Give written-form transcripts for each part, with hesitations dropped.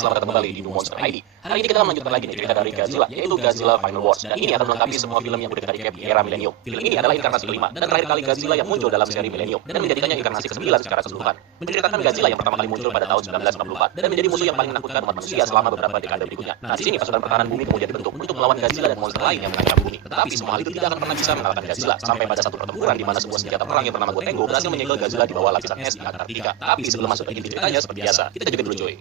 selamat datang kembali di New Monster ID. Hari ini kita melanjutkan lagi cerita dari Godzilla, yaitu Godzilla Final Wars. Dan ini akan melengkapi semua film yang udah kita recap di era Millennium. Film ini adalah inkarnasi kelima dan terakhir kali Godzilla yang muncul dalam seri Millennium dan menjadikannya inkarnasi ke-9 secara keseluruhan. Menceritakan Godzilla yang pertama kali muncul pada tahun 1944 dan menjadi musuh yang paling menakutkan umat manusia selama beberapa dekade berikutnya. Nah, di sini pasukan pertahanan bumi kemudian dibentuk untuk melawan Godzilla dan monster lain yang mengancam bumi. Tetapi semua hal itu tidak akan pernah bisa mengalahkan Godzilla sampai pada satu pertempuran di mana sebuah senjata perang yang bernama Gotengo berhasil menyegel Godzilla di bawah lapisan es di Antartika. Tapi sebelum masuk ke inti ceritanya seperti biasa, kita juga dulu coy.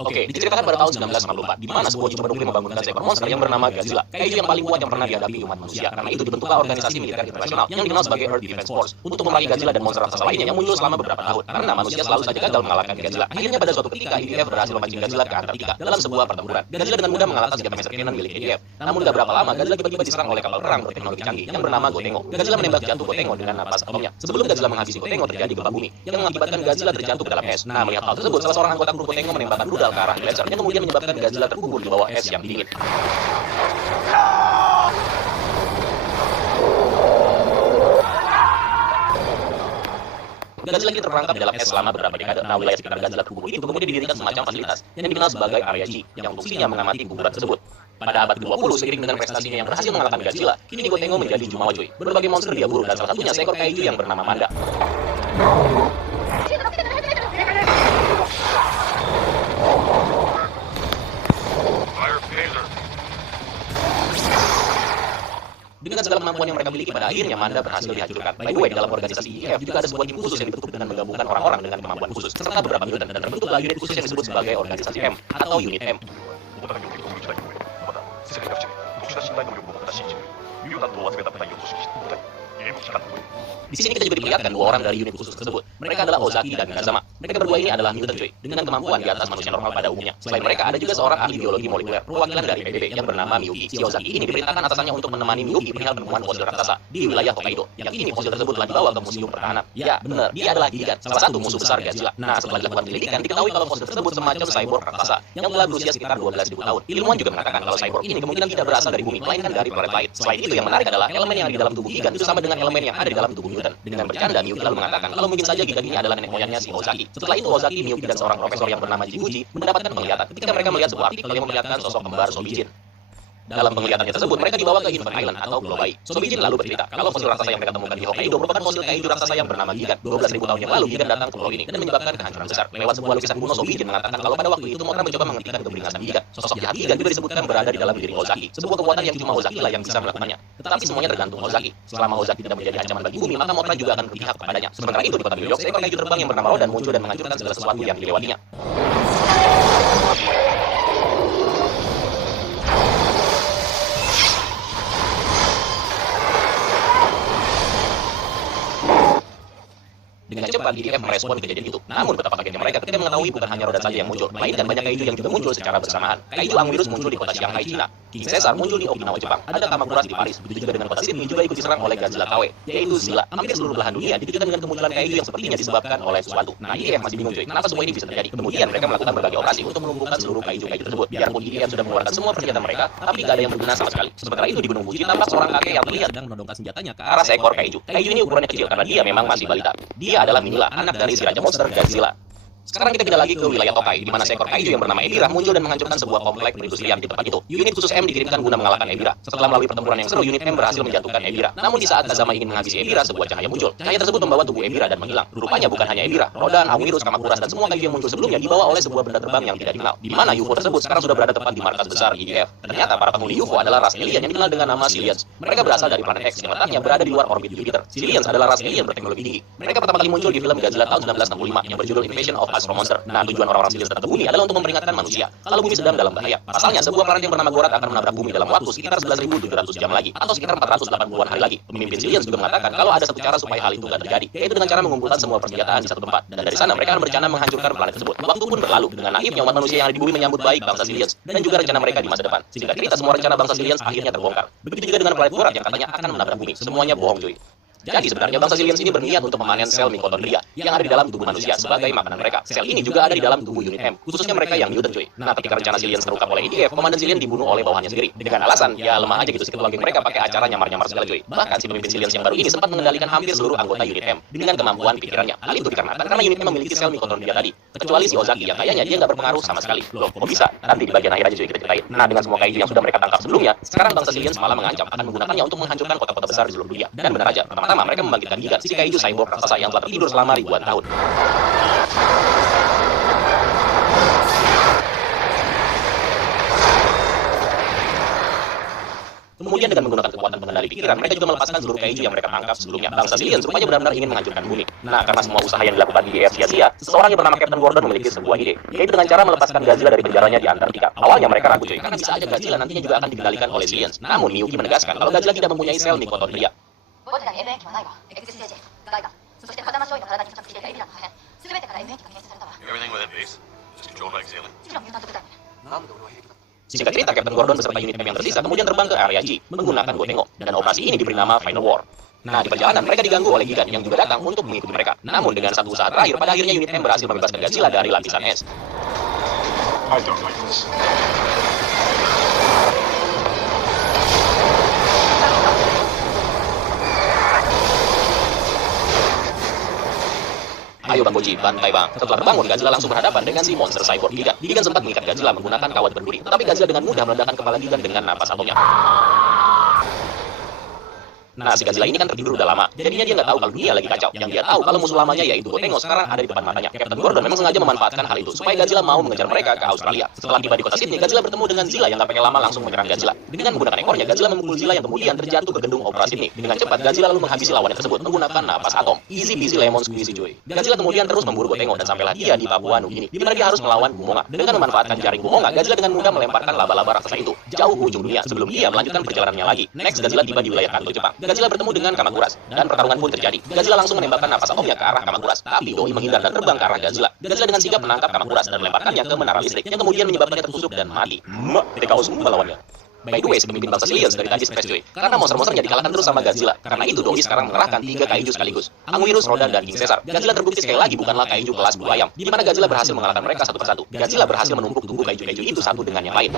Oke, diceritakan pada tahun 1944, di mana sebuah coba nuklir membangunkan seekor monster yang bernama Godzilla, kaiju yang paling kuat yang pernah dihadapi umat manusia. Karena itu dibentuklah organisasi militer internasional yang dikenal sebagai Earth Defense Force untuk memerangi Godzilla dan monster raksasa lainnya yang muncul selama beberapa tahun. Karena manusia selalu saja gagal mengalahkan Godzilla. Akhirnya pada suatu ketika IDF berhasil memancing Godzilla ke Antartika dalam sebuah pertempuran. Godzilla dengan mudah mengalahkan senjata laser cannon milik IDF. Namun tidak berapa lama Godzilla tiba-tiba diserang oleh kapal perang berteknologi canggih yang bernama Gotengo. Godzilla menembak jantung Gotengo dengan napas atomnya. Sebelum Godzilla menghabisi Gotengo terjadi gempa bumi yang mengakibatkan Godzilla terjatuh ke dalam es. Nah, melihat hal tersebut, salah seorang anggota kru Gotengo menembakkan rudal ke arah laser yang kemudian menyebabkan Godzilla terkubur di bawah es yang dingin. Godzilla kini terperangkap di dalam es selama beberapa dekade. Nah, wilayah sekitar Godzilla terkubur itu kemudian didirikan semacam fasilitas yang dikenal sebagai Area G yang fungsinya mengamati kuburan tersebut. Pada abad ke-20, seiring dengan prestasinya yang berhasil mengalahkan Godzilla, kini Gotengo menjadi jumawa cuy. Berbagai monster dia buru dan salah satunya seekor kaiju yang bernama Manda. Dengan segala kemampuan yang mereka miliki, pada akhirnya Manda berhasil dihancurkan. By the way, dalam organisasi IDF juga ada sebuah tim khusus yang dibentuk dengan menggabungkan orang-orang dengan kemampuan khusus serta beberapa mutant dan terbentuklah unit khusus yang disebut sebagai organisasi M atau unit M. Di sini kita juga diperlihatkan dua orang dari unit khusus tersebut. Mereka adalah Ozaki dan Kazama. Mereka berdua ini adalah mutant cuy, dengan kemampuan di atas manusia normal pada umumnya. Selain mereka, ada juga seorang ahli biologi molekuler, perwakilan dari PBB yang bernama Miyuki. Si Ozaki ini diperintahkan atasannya untuk menemani Miyuki perihal penemuan fosil raksasa di wilayah Hokkaido. Yang ini fosil tersebut telah dibawa ke museum pertahanan. Ya, benar, dia adalah Gigan, salah satu musuh besar Godzilla. Nah, setelah dilakukan penyelidikan, diketahui kalau fosil tersebut semacam cyborg raksasa yang telah berusia sekitar 12.000 tahun. Ilmuwan juga mengatakan kalau cyborg ini kemungkinan tidak berasal dari bumi, melainkan dari planet lain. Selain itu, yang menarik adalah elemen yang ada di dalam tubuh Gigan itu sama dengan elemen yang ada di dalam tubuh mutant. Dengan bercanda, Miyuki lalu mengatakan kalau mungkin saja Gigan ini adalah nenek moyangnya si Ozaki. Setelah itu Ozaki, Miyuki dan seorang profesor yang bernama Jiguchi mendapatkan penglihatan ketika mereka melihat sebuah artikel yang memperlihatkan sosok kembar Sobijin. Dalam penglihatannya tersebut, mereka dibawa ke Infant Island atau Pulau Bayi. Sobijin lalu bercerita kalau fosil raksasa yang mereka temukan di Hokkaido merupakan fosil kaiju raksasa yang bernama Gigan. 12.000 tahun yang lalu Gigan datang ke pulau ini dan menyebabkan kehancuran besar. Lewat sebuah lukisan kuno, Sobijin mengatakan kalau pada waktu itu Mothra mencoba menghentikan keberingasan Gigan. Sosok jahat Gigan juga disebutkan berada di dalam diri Ozaki, sebuah kekuatan yang cuma Ozaki lah yang bisa melakukannya. Tetapi semuanya tergantung Ozaki. Selama Ozaki tidak menjadi ancaman bagi bumi, maka Mothra juga akan berpihak kepadanya. Sementara itu di kota New York, seekor kaiju terbang yang bernama Rodan muncul dan menghancurkan segala sesuatu yang dilewatinya. Dengan cepat IDF merespon kejadian itu. Namun betapa kagetnya mereka ketika mengetahui bukan hanya Rodan saja yang muncul, melainkan banyak kaiju yang juga muncul secara bersamaan. Kaiju Anguirus muncul di kota Shanghai, Cina. King Caesar muncul di Okinawa, Jepang. Ada Kamakura di Paris. Begitu juga dengan kota Sydney juga ikut diserang oleh Godzilla KW, yaitu Zilla. Hampir seluruh belahan dunia dikejutkan dengan kemunculan kaiju yang sepertinya disebabkan oleh sesuatu. Nah, IDF masih bingung cuy, kenapa semua ini bisa terjadi. Kemudian mereka melakukan berbagai operasi untuk melumpuhkan seluruh kaiju-kaiju tersebut. Biarpun IDF sudah mengeluarkan semua persenjataan mereka, tapi tidak ada yang berguna sama sekali. Sementara itu di Gunung Fuji tampak seorang kakek yang terlihat sedang menodongkan senjatanya ke arah seekor kaiju. Kaiju ini ukurannya kecil karena dia memang masih balita. Dia adalah Minilla, anak dari si raja monster Godzilla. Sekarang kita pindah lagi ke wilayah Tokai, di mana seekor kaiju yang bernama Ebirah muncul dan menghancurkan sebuah komplek perindustrian di tempat itu. Unit khusus M dikirimkan guna mengalahkan Ebirah. Setelah melalui pertempuran yang seru, unit M berhasil menjatuhkan Ebirah. Namun di saat Kazama ingin menghabisi Ebirah, sebuah cahaya muncul. Cahaya tersebut membawa tubuh Ebirah dan menghilang. Rupanya bukan hanya Ebirah, Rodan, Anguirus, Kamakura, dan semua kaiju yang muncul sebelumnya dibawa oleh sebuah benda terbang yang tidak dikenal. Di mana UFO tersebut sekarang sudah berada tepat di markas besar IDF. Ternyata para penghuni UFO adalah ras alien yang dikenal dengan nama Silians. Mereka berasal dari planet X yang letaknya berada di luar orbit Jupiter. Silians adalah ras alien berteknologi tinggi. Mereka pertama kali muncul di film Godzilla tahun 1965 yang berjudul Invasion of Astro Monster. Nah, tujuan orang-orang Silians datang ke bumi adalah untuk memperingatkan manusia kalau bumi sedang dalam bahaya. Pasalnya, sebuah planet yang bernama Gorat akan menabrak bumi dalam waktu sekitar 11.700 jam lagi atau sekitar 480-an hari lagi. Pemimpin Silians juga mengatakan kalau ada satu cara supaya hal itu tidak terjadi, yaitu dengan cara mengumpulkan semua persenjataan di satu tempat. Dan dari sana mereka akan berencana menghancurkan planet tersebut. Waktu pun berlalu. Dengan naifnya umat manusia yang ada di bumi menyambut baik bangsa Silians dan juga rencana mereka di masa depan. Singkat cerita, semua rencana bangsa Silians akhirnya terbongkar. Begitu juga dengan planet Gorat yang katanya akan menabrak bumi. Semuanya bohong cuy. Jadi sebenarnya bangsa Zillions ini berniat untuk memanen sel mitokondria yang ada di dalam tubuh manusia sebagai makanan mereka. Sel ini juga ada di dalam tubuh unit M, khususnya mereka yang mutant cuy. Nah, ketika rencana Zillions terungkap oleh EDF, Komandan Zillion dibunuh oleh bawahannya sendiri. Dengan alasan, ya lemah aja gitu sikap logik mereka pakai acara nyamar-nyamar segala cuy. Bahkan si pemimpin Zillions yang baru ini sempat mengendalikan hampir seluruh anggota unit M dengan kemampuan pikirannya. Hal itu dikarenakan karena unit M memiliki sel mitokondria tadi. Kecuali si Ozaki yang kayaknya dia nggak berpengaruh sama sekali. Loh, kok bisa? Nanti di bagian akhir aja cuy kita ceritain. Nah, dengan semua kaiju yang sudah mereka tangkap sebelumnya, sekarang bangsa Zillions malah mengancam akan menggunakannya untuk menghancurkan kota-kota besar di seluruh dunia. Dan benar aja, pertama-tama mereka membangkitkan Gigan, si kaiju cyborg raksasa yang telah tertidur selama ribuan tahun. Kemudian dengan menggunakan kekuatan pengendali pikiran, mereka juga melepaskan seluruh kaiju yang mereka tangkap sebelumnya. Bangsa Zillions rupanya benar-benar ingin menghancurkan bumi. Nah, karena semua usaha yang dilakukan di EDF sia-sia, seseorang yang bernama Captain Gordon memiliki sebuah ide, yaitu dengan cara melepaskan Godzilla dari penjaranya di Antartika. Awalnya mereka ragu cuy, karena bisa aja Godzilla nantinya juga akan dikendalikan oleh Zillions. Namun Miyuki menegaskan kalau Godzilla tidak mempunyai sel mitokondria. Singkat cerita, Captain Gordon beserta unit M yang tersisa kemudian terbang ke area G menggunakan Gotengo, dan operasi ini diberi nama Final War. Nah, di perjalanan mereka diganggu oleh Gigan yang juga datang untuk mengikuti mereka. Namun dengan satu usaha terakhir, pada akhirnya unit M berhasil membebaskan Godzilla dari lapisan es. I don't like this. Ayo Bang Koji, bantai bang. Setelah terbangun, Godzilla langsung berhadapan dengan si monster cyborg Gigan. Gigan sempat mengikat Godzilla menggunakan kawat berduri, tetapi Godzilla dengan mudah meledakkan kepala Gigan dengan napas atomnya. Nah, si Godzilla ini kan tertidur udah lama, jadinya dia nggak tahu kalau dunia lagi kacau. Yang dia tahu kalau musuh lamanya yaitu Gotengo sekarang ada di depan matanya. Captain Gordon memang sengaja memanfaatkan hal itu supaya Godzilla mau mengejar mereka ke Australia. Setelah tiba di kota Sydney, Godzilla bertemu dengan Zilla yang gak pakai lama langsung menyerang Godzilla. Dengan menggunakan ekornya, Godzilla memukul Zilla yang kemudian terjatuh ke gedung operasi Sydney. Dengan cepat, Godzilla lalu menghabisi lawannya tersebut menggunakan napas atom. Easy peasy lemon squeezy cuy. Godzilla kemudian terus memburu Gotengo dan sampailah dia di Papua Nugini, di mana dia harus melawan Gumonga. Dengan memanfaatkan jaring Gumonga, Godzilla dengan mudah melemparkan laba-laba raksasa itu jauh ke ujung dunia sebelum dia melanjutkan perjalanannya lagi. Next, Godzilla tiba di wilayah Kanto, Jepang. Godzilla bertemu dengan Kamakuras dan pertarungan pun terjadi. Godzilla langsung menembakkan napas atomnya ke arah Kamakuras, tapi Doi menghindar dan terbang ke arah Godzilla. Godzilla dengan sigap menangkap Kamakuras dan melemparkannya ke menara listrik yang kemudian menyebabkannya tertusuk dan mati. Ketika semua lawannya. By the way, pemimpin bangsa Zillions dari tadi stres cuy, karena monster-monsternya dikalahkan terus sama Godzilla. Karena itu Doi sekarang mengerahkan 3 kaiju sekaligus, Anguirus, Rodan, dan King Caesar. Godzilla terbukti sekali lagi bukanlah kaiju kelas bulu ayam, di mana Godzilla berhasil mengalahkan mereka satu persatu. Godzilla berhasil menumpuk tubuh kaiju-kaiju itu satu dengan yang lain.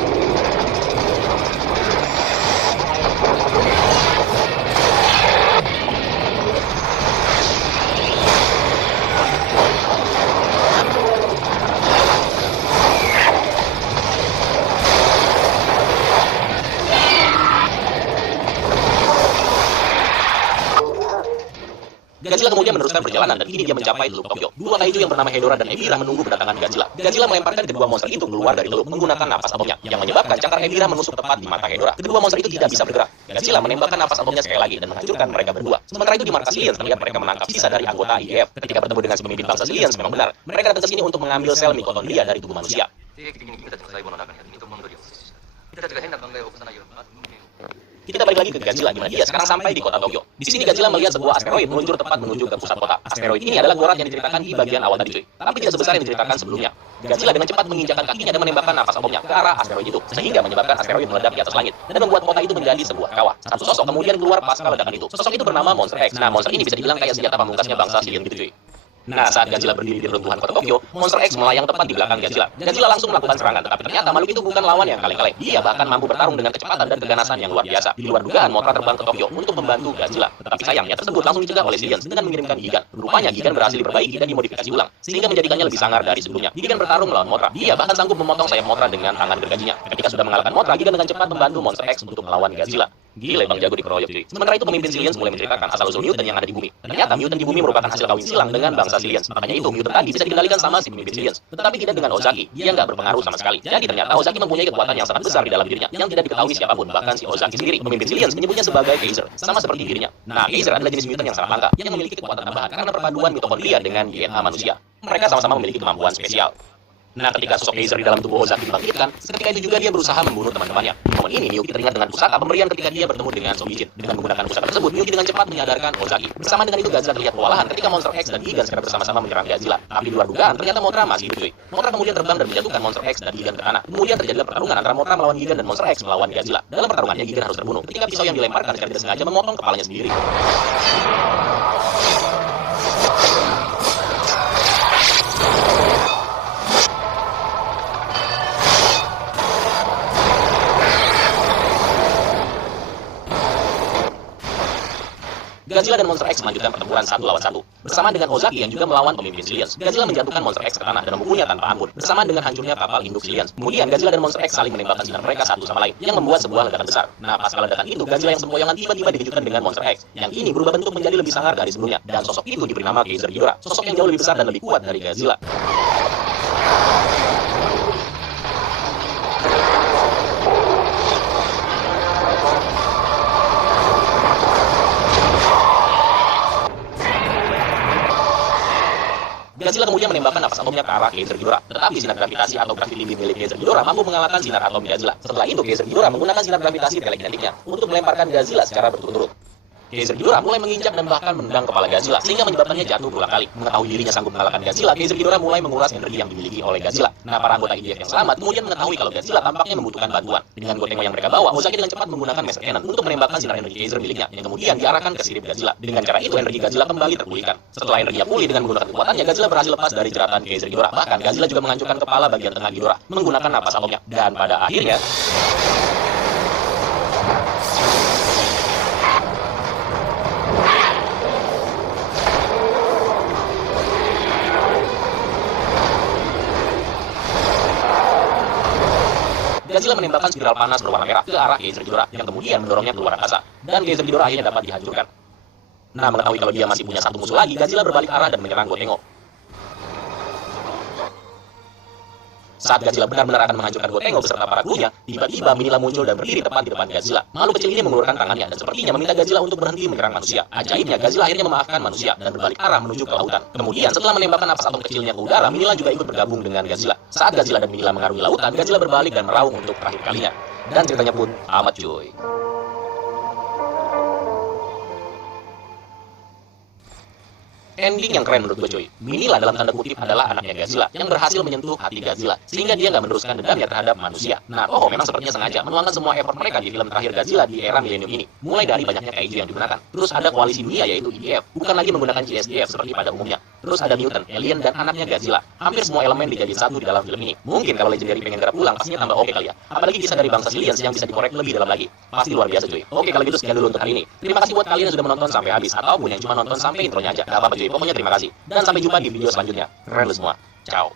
Godzilla kemudian meneruskan perjalanan dan kini dia mencapai Teluk Tokyo. 2 kaiju yang bernama Hedorah dan Ebirah menunggu kedatangan Godzilla. Godzilla melemparkan kedua monster itu keluar dari teluk menggunakan napas atomnya, yang menyebabkan cakar Ebirah menusuk tepat di mata Hedorah. Kedua monster itu tidak bisa bergerak. Godzilla menembakkan napas atomnya sekali lagi dan menghancurkan mereka berdua. Sementara itu di markas Zillions terlihat mereka menangkap sisa dari anggota IDF. Ketika bertemu dengan si pemimpin bangsa Zillions memang benar, mereka datang ke sini untuk mengambil sel mitokondria dari tubuh manusia. Kita balik lagi ke Godzilla di mana dia sekarang sampai di kota Tokyo. Di sini Godzilla melihat sebuah asteroid meluncur tepat menuju ke pusat kota. Asteroid ini adalah Gorath yang diceritakan di bagian awal tadi cuy, tapi tidak sebesar yang diceritakan sebelumnya. Godzilla dengan cepat menginjakkan kakinya dan menembakkan napas atomnya ke arah asteroid itu, sehingga menyebabkan asteroid meledak di atas langit dan membuat kota itu menjadi sebuah kawah. Satu sosok kemudian keluar pasca ledakan itu. Sosok itu bernama Monster X. Nah, monster ini bisa dibilang kayak senjata pamungkasnya bangsa Zillion gitu cuy. Nah, saat Godzilla berdiri di runtuhan kota Tokyo, Monster X melayang tepat di belakang Godzilla. Godzilla langsung melakukan serangan, tetapi ternyata makhluk itu bukan lawan yang kaleng-kaleng. Dia bahkan mampu bertarung dengan kecepatan dan keganasan yang luar biasa. Di luar dugaan, Mothra terbang ke Tokyo untuk membantu Godzilla. Tetapi sayangnya tersebut langsung dicegah oleh Zillions dengan mengirimkan Gigan. Rupanya Gigan berhasil diperbaiki dan dimodifikasi ulang, sehingga menjadikannya lebih sangar dari sebelumnya. Gigan bertarung melawan Mothra. Dia bahkan sanggup memotong sayap Mothra dengan tangan gergajinya. Ketika sudah mengalahkan Mothra, Gigan dengan cepat membantu Monster X untuk melawan Godzilla. Gile bang jago dikeroyok cuy. Sementara itu pemimpin Zillions mulai menceritakan asal-usul mutant yang ada di bumi. Ternyata mutant di bumi merupakan hasil kawin silang dengan bangsa Zillions. Makanya itu mutant tadi bisa dikendalikan sama si pemimpin Zillions. Tetapi tidak dengan Ozaki. Dia nggak berpengaruh sama sekali. Jadi ternyata Ozaki mempunyai kekuatan yang sangat besar di dalam dirinya yang tidak diketahui siapapun, bahkan si Ozaki sendiri. Pemimpin Zillions menyebutnya sebagai Kaiser, sama seperti dirinya. Nah, Kaiser adalah jenis mutant yang sangat langka yang memiliki kekuatan tambahan karena perpaduan mitokondria dengan DNA manusia. Mereka sama-sama memiliki kemampuan spesial. Nah, ketika sosok Kaiser di dalam tubuh Ozaki dibangkitkan, seketika itu juga dia berusaha membunuh teman-temannya. Di momen ini, Miyuki teringat dengan pusaka pemberian ketika dia bertemu dengan Sobijin. Dengan menggunakan pusaka tersebut, Miyuki dengan cepat menyadarkan Ozaki. Bersama dengan itu, Godzilla terlihat kewalahan ketika Monster X dan Gigan secara bersama-sama menyerang Godzilla. Tapi di luar dugaan, ternyata Mothra masih hidup, cuy. Mothra kemudian terbang dan menjatuhkan Monster X dan Gigan ke tanah. Kemudian terjadilah pertarungan antara Mothra melawan Gigan dan Monster X melawan Godzilla. Dalam pertarungannya, Gigan harus terbunuh ketika pisau yang dilemparkan secara tidak sengaja memotong kepalanya sendiri. Godzilla dan Monster X melanjutkan pertempuran 1 lawan 1. Bersamaan dengan Ozaki yang juga melawan pemimpin Zillions, Godzilla menjatuhkan Monster X ke tanah dan membunuhnya tanpa ampun. Bersamaan dengan hancurnya kapal induk Zillions. Kemudian Godzilla dan Monster X saling menembakkan sinar mereka satu sama lain, yang membuat sebuah ledakan besar. Nah, pasca ledakan itu, Godzilla yang sempoyongan tiba-tiba dikejutkan dengan Monster X, yang ini berubah bentuk menjadi lebih sangar dari sebelumnya. Dan sosok itu diberi nama Kaiser Ghidorah, sosok yang jauh lebih besar dan lebih kuat dari Godzilla. Godzilla kemudian menembakkan napas atomnya ke arah Kaiser Ghidorah. Tetapi sinar gravitasi atau gravity beam milik Kaiser Ghidorah mampu mengalahkan sinar atom Godzilla. Setelah itu, Kaiser Ghidorah menggunakan sinar gravitasi telekinetiknya untuk melemparkan Godzilla secara berturut-turut. Kaiser Ghidorah mulai menginjak dan bahkan menendang kepala Godzilla sehingga menyebabkannya jatuh berulang kali. Mengetahui dirinya sanggup mengalahkan Godzilla, Kaiser Ghidorah mulai menguras energi yang dimiliki oleh Godzilla. Nah, para anggota IDF yang selamat kemudian mengetahui kalau Godzilla tampaknya membutuhkan bantuan. Dengan Gotengo yang mereka bawa, Ozaki dengan cepat menggunakan laser cannon untuk menembakkan sinar energi Kaiser miliknya yang kemudian diarahkan ke sirip Godzilla. Dengan cara itu, energi Godzilla kembali terpulihkan. Setelah energinya pulih dengan menggunakan kekuatannya, Godzilla berhasil lepas dari jeratan Kaiser Ghidorah. Bahkan Godzilla juga menghancurkan kepala bagian tengah Ghidorah menggunakan napas atomnya. Dan pada akhirnya, Godzilla menembakkan spiral panas berwarna merah ke arah Kaiser Ghidorah yang kemudian mendorongnya keluar angkasa. Dan Kaiser Ghidorah akhirnya dapat dihancurkan. Nah, mengetahui kalau dia masih punya satu musuh lagi, Godzilla berbalik arah dan menyerang Gotengo. Saat Godzilla benar-benar akan menghancurkan Gotengo beserta para krunya, tiba-tiba Minilla muncul dan berdiri tepat di depan Godzilla. Makhluk kecil ini mengulurkan tangannya dan sepertinya meminta Godzilla untuk berhenti menyerang manusia. Ajaibnya, Godzilla akhirnya memaafkan manusia dan berbalik arah menuju ke lautan. Kemudian, setelah menembakkan napas atom kecilnya ke udara, Minilla juga ikut bergabung dengan Godzilla. Saat Godzilla dan Minilla mengarungi lautan, Godzilla berbalik dan meraung untuk terakhir kalinya. Dan ceritanya pun tamat, cuy. Ending yang keren menurut gue, cuy. Minilla dalam tanda kutip adalah anaknya Godzilla yang berhasil menyentuh hati Godzilla sehingga dia nggak meneruskan dendamnya terhadap manusia. Nah, memang sepertinya sengaja menuangkan semua effort mereka di film terakhir Godzilla di era milenium ini. Mulai dari banyaknya kaiju yang digunakan, terus ada koalisi dunia yaitu IDF, bukan lagi menggunakan CSDF seperti pada umumnya. Terus ada mutant, alien, dan anaknya Godzilla. Hampir semua elemen dijadiin satu di dalam film ini. Mungkin kalau Legendary pengen garap ulang, pastinya tambah oke kali ya. Apalagi kisah dari bangsa Zillions yang bisa dikorek lebih dalam lagi. Pasti luar biasa, cuy. Oke, kalau gitu sekian dulu untuk hari ini. Terima kasih buat kalian yang sudah menonton sampai habis, ataupun yang cuma nonton sampai intronya aja. Gak apa-apa, cuy. Pokoknya terima kasih. Dan sampai jumpa di video selanjutnya. Keren lu semua. Ciao.